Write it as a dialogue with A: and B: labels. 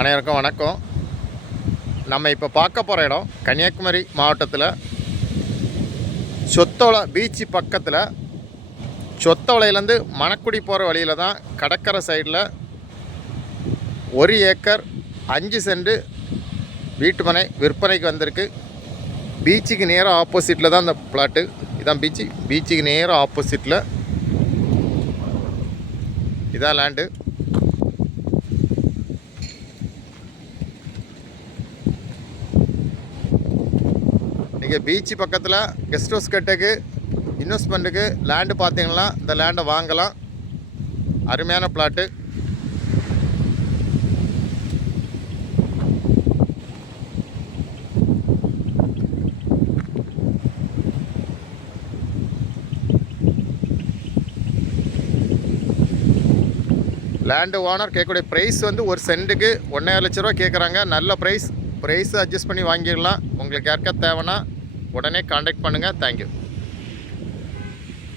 A: அனைவருக்கும் வணக்கம். நம்ம இப்போ பார்க்க போகிற இடம் கன்னியாகுமரி மாவட்டத்தில் சொத்தோலை பீச்சு பக்கத்தில் சொத்தோலையிலேருந்து மணக்குடி போகிற வழியில் தான் கடற்கரை சைடில் ஒரு ஏக்கர் அஞ்சு சென்ட் வீட்டுமனை விற்பனைக்கு வந்திருக்கு. பீச்சுக்கு நேராக ஆப்போசிட்டில் தான் அந்த பிளாட்டு இதான் பீச்சு பீச்சுக்கு நேராக ஆப்போசிட்டில் இதான் லேண்டு நீங்கள் பீச்சு பக்கத்தில் கெஸ்ட் ஹவுஸ் கட்டுக்கு இன்வெஸ்ட்மெண்ட்டுக்கு லேண்டு பார்த்தீங்கன்னா இந்த லேண்டை வாங்கலாம். அருமையான பிளாட்டு லேண்டு ஓனர் கேட்கக்கூடிய ப்ரைஸ் வந்து ஒரு சென்ட்டுக்கு ஒன்றே லட்ச ரூபா கேட்குறாங்க நல்ல ப்ரைஸ் ப்ரைஸ் அட்ஜஸ்ட் பண்ணி வாங்கிடலாம். உங்களுக்கு யாருக்கா தேவைன்னா உடனே காண்டாக்ட் பண்ணுங்கள் தேங்க்யூ